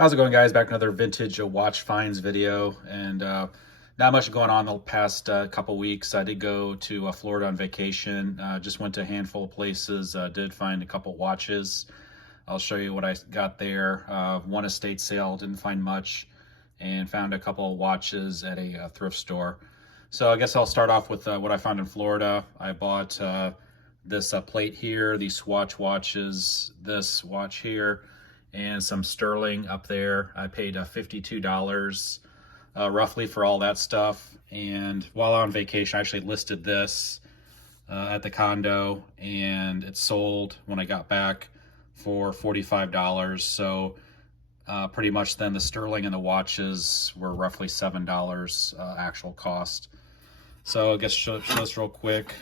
How's it going, guys? Back another vintage watch finds video, and not much going on the past couple weeks. I did go to Florida on vacation. Just went to a handful of places. Did find a couple watches. I'll show you what I got there. One estate sale, didn't find much, and found a couple of watches at a thrift store. So I guess I'll start off with what I found in Florida. I bought this plate here, these Swatch watches, this watch here, and some sterling up there. I paid $52 roughly for all that stuff. And while on vacation, I actually listed this at the condo, and it sold when I got back for $45. So pretty much then the sterling and the watches were roughly $7 actual cost. So I guess show this real quick.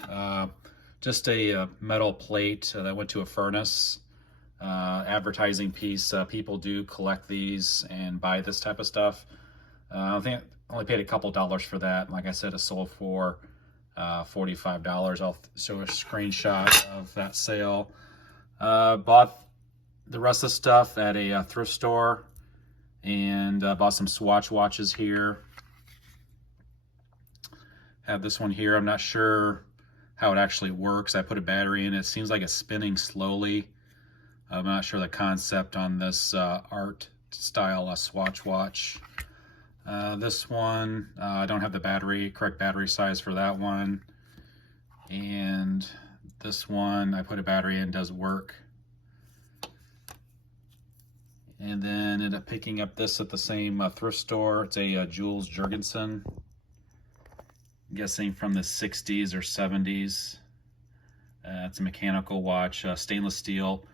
Just a metal plate that went to a furnace. Advertising piece. People do collect these and buy this type of stuff. I think I only paid a couple dollars for that. Like I said, it sold for $45. I'll show a screenshot of that sale. Bought the rest of the stuff at a thrift store, and bought some Swatch watches here. Have this one here. I'm not sure how it actually works. I put a battery in it. It seems like it's spinning slowly. I'm not sure the concept on this art style Swatch watch. This one, I don't have the correct battery size for that one. And this one, I put a battery in, does work. And then ended up picking up this at the same thrift store. It's a Jules Jurgensen. I'm guessing from the 60s or 70s. It's a mechanical watch, stainless steel.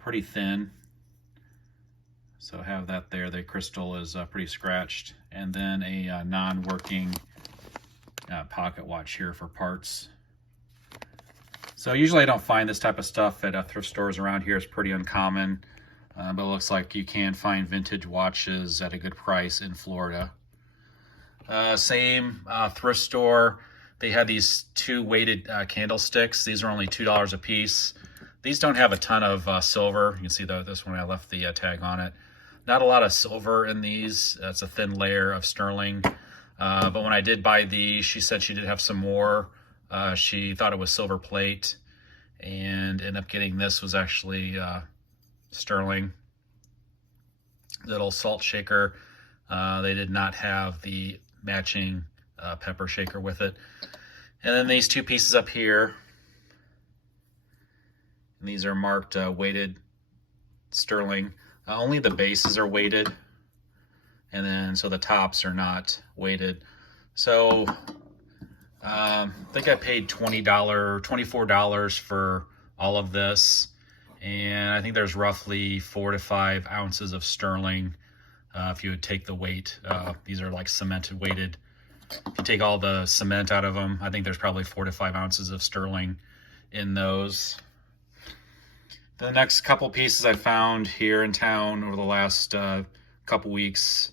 Pretty thin, so have that there. The crystal is pretty scratched. And then a non-working pocket watch here for parts. So usually I don't find this type of stuff at thrift stores around here. It's pretty uncommon, but it looks like you can find vintage watches at a good price in Florida. Same thrift store. They had these two weighted candlesticks. These are only $2 a piece. These don't have a ton of silver. You can see this one, I left the tag on it. Not a lot of silver in these. It's a thin layer of sterling. But when I did buy these, she said she did have some more. She thought it was silver plate, and ended up getting this was actually sterling. Little salt shaker. They did not have the matching pepper shaker with it. And then these two pieces up here. And these are marked weighted sterling. Only the bases are weighted, and then so the tops are not weighted. So I think I paid $24 for all of this, and I think there's roughly 4 to 5 ounces of sterling if you would take the weight. These are like cemented weighted. If you take all the cement out of them, I think there's probably 4 to 5 ounces of sterling in those. The next couple pieces I found here in town over the last couple weeks,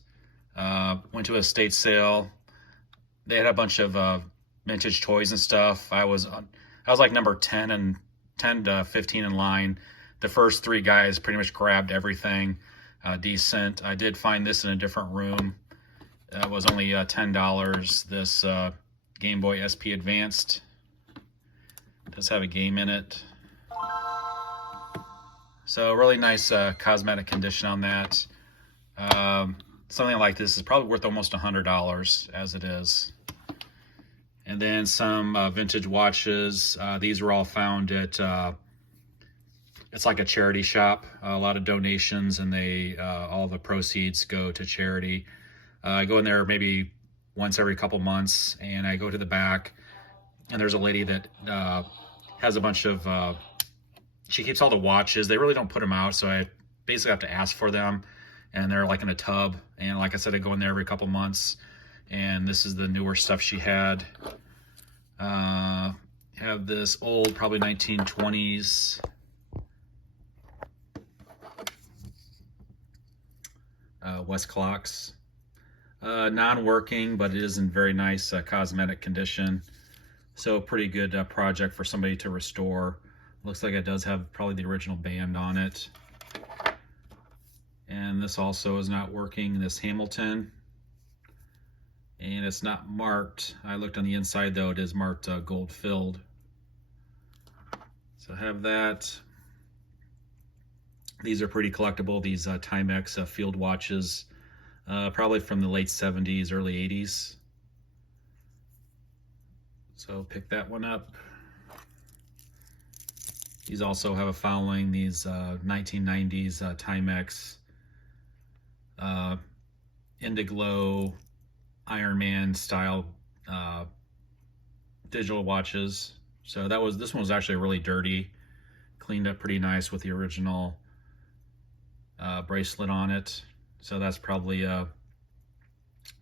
went to a estate sale. They had a bunch of vintage toys and stuff. I was like number 10 to 15 in line. The first 3 guys pretty much grabbed everything decent. I did find this in a different room. It was only $10. This Game Boy SP Advanced. It does have a game in it. So really nice cosmetic condition on that. Something like this is probably worth almost $100 as it is. And then some vintage watches. These were all found at, it's like a charity shop. A lot of donations, and all the proceeds go to charity. I go in there maybe once every couple months, and I go to the back, and there's a lady that has a bunch of she keeps all the watches. They really don't put them out, so I basically have to ask for them, and they're like in a tub. And like I said, I go in there every couple months, and this is the newer stuff she had. Have this old, probably 1920s West clocks. Non-working, but it is in very nice cosmetic condition. So pretty good project for somebody to restore. Looks like it does have probably the original band on it. And then this also is not working, this Hamilton. And it's not marked. I looked on the inside though, it is marked gold filled. So I have that. These are pretty collectible, these Timex field watches, probably from the late 70s, early 80s. So pick that one up. These also have a following, these 1990s Timex Indiglo Iron Man style digital watches. So this one was actually really dirty, cleaned up pretty nice with the original bracelet on it. So that's probably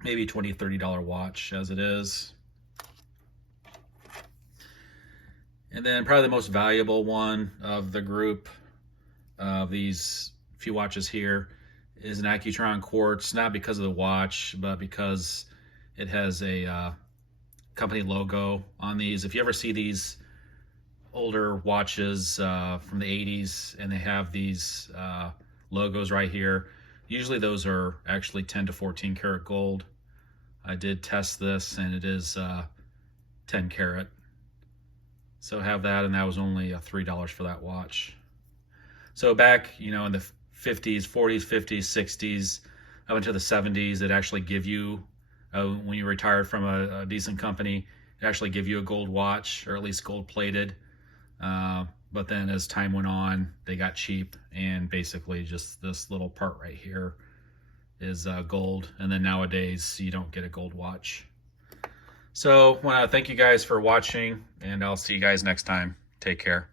maybe $20-$30 watch as it is. And then probably the most valuable one of the group of these few watches here is an Accutron Quartz, not because of the watch, but because it has a company logo on these. If you ever see these older watches from the 80s and they have these logos right here, usually those are actually 10 to 14 karat gold. I did test this and it is 10 karat. So have that, and that was only $3 for that watch. So back, in the 50s, 40s, 50s, 60s, up into the 70s, it actually give you, when you retired from a decent company, it actually give you a gold watch, or at least gold plated. But then as time went on, they got cheap, and basically just this little part right here is gold. And then nowadays, you don't get a gold watch. So I want to thank you guys for watching, and I'll see you guys next time. Take care.